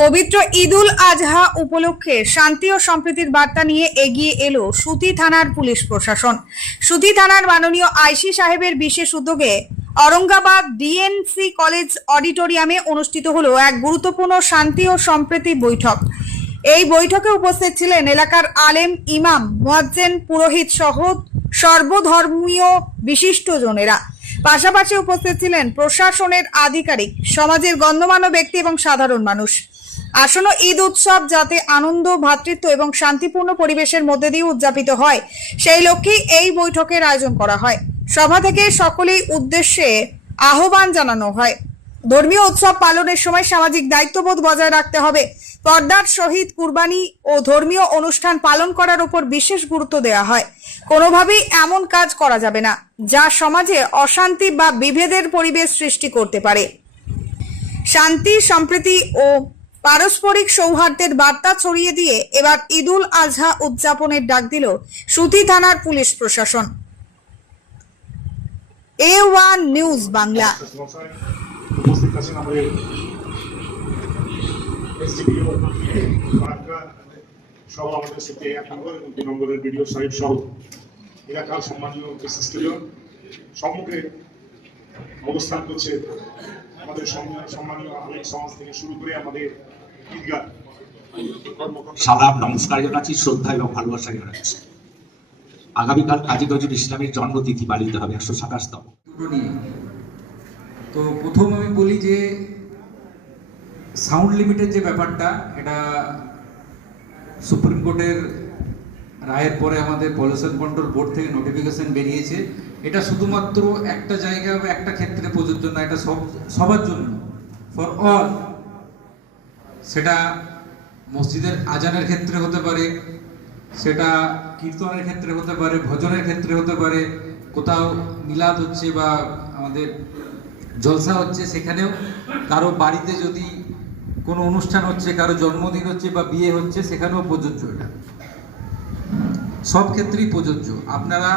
পবিত্র ঈদুল আজহা উপলক্ষে শান্তি ও সম্প্রীতির বার্তা নিয়ে এগিয়ে এলো সুতি থানার পুলিশ প্রশাসন। সুতি থানার মাননীয় আইসি সাহেবের বিশেষ উদ্যোগে औरंगाबाद ডিএনসি কলেজ অডিটোরিয়ামে অনুষ্ঠিত হলো এক গুরুত্বপূর্ণ শান্তি ও সম্প্রীতি বৈঠক। এই বৈঠকে উপস্থিত ছিলেন এলাকার আলেম, ইমাম, মুয়াজ্জিন, পুরোহিত সহ সর্বধর্মীয় বিশিষ্টজনেরা। পাশাপাশি উপস্থিত ছিলেন প্রশাসনের আধিকারিক, সমাজের গণ্যমান্য ব্যক্তি এবং সাধারণ মানুষ। আসন্ন ঈদ উৎসব যাতে আনন্দ, ভ্রাতৃত্ব এবং শান্তিপূর্ণ পরিবেশের মধ্যে দিয়ে উদযাপিত হয়, সেই লক্ষ্যেই এই বৈঠকের আয়োজন করা হয়। সভা থেকে সকলেই উদ্দেশ্যে আহ্বান জানানো হয়। ধর্মীয় উৎসব পালনের সময় সামাজিক দায়িত্ববোধ বজায় রাখতে হবে। পর্দার সহিত কুরবানি ও ধর্মীয় অনুষ্ঠান পালন করার উপর বিশেষ গুরুত্ব দেওয়া হয়। কোনোভাবেই এমন কাজ করা যাবে না যা সমাজে অশান্তি বা বিভেদের পরিবেশ সৃষ্টি করতে পারে। শান্তি, সম্প্রীতি ও পারস্পরিক সৌহার্দ্যের বার্তা ছড়িয়ে দিয়ে এবার ঈদুল আজহা উদযাপনের ডাক দিল সুতি থানার পুলিশ প্রশাসন। A1 news Bangla. উপস্থিত আছেন আমাদের এসডিপিও সহ আমাদের সাথে 1 নম্বর এবং 2 নম্বরের ভিডিও সাহেব সহ এলাকার সম্মানীয় বিশিষ্টজন সম্মুখে অবস্থান করছে। আমাদের সম্মানীয় আলেম সমাজ থেকে শুরু করে আমাদের ঈদগাহ সালাম, নমস্কার জানাচ্ছি, শ্রদ্ধা এবং ভালোবাসা জানাচ্ছি। আগামীকাল কাজী নজরুল ইসলামের জন্মতিথি পালিত হবে 127তম। তো প্রথম আমি বলি যে সাউন্ড লিমিটের যে ব্যাপারটা, এটা সুপ্রিম কোর্টের রায়ের পরে আমাদের পলিউশন কন্ট্রোল বোর্ড থেকে নোটিফিকেশন বেরিয়েছে। এটা শুধুমাত্র একটা জায়গা বা একটা ক্ষেত্রে প্রযোজ্য না, এটা সবার জন্য, ফর অল। সেটা মসজিদের আজানের ক্ষেত্রে হতে পারে, সেটা কীর্তনের ক্ষেত্রে হতে পারে, ভজনের ক্ষেত্রে হতে পারে, কোথাও মিলাদ হচ্ছে বা আমাদের জলসা হচ্ছে, সেখানেও কারো বাড়িতে যদি কোনো অনুষ্ঠান হচ্ছে, কারো জন্মদিন হচ্ছে বা বিয়ে হচ্ছে, সেখানেও প্রযোজ্য। এটা সব ক্ষেত্রেই প্রযোজ্য। আপনারা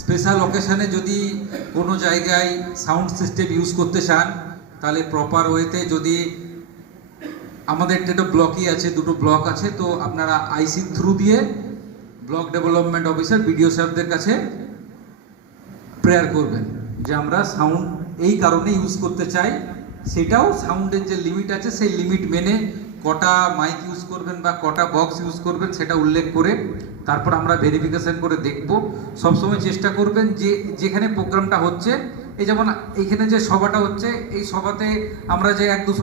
স্পেশাল অকেশনে যদি কোনো জায়গায় সাউন্ড সিস্টেম ইউজ করতে চান, তাহলে প্রপার ওয়েতে, যদি আমাদের যেটা ব্লকই আছে, 2টো ব্লক আছে, তো আপনারা আইসি থ্রু দিয়ে ব্লক ডেভেলপমেন্ট অফিসার, বিডিও সাহেবদের কাছে প্রেয়ার করবেন যে আমরা সাউন্ড এই কারণে ইউজ করতে চাই। সেটাও সাউন্ডের যে লিমিট আছে সেই লিমিট মেনে কটা মাইক ইউজ করবেন বা কটা বক্স ইউজ করবেন সেটা উল্লেখ করে তারপর আমরা ভেরিফিকেশন করে দেখব। সবসময় চেষ্টা করবেন যে যেখানে প্রোগ্রামটা হচ্ছে, এই যেমন এইখানে যে সভাটা হচ্ছে, এই সভাতে আমরা যে 1-2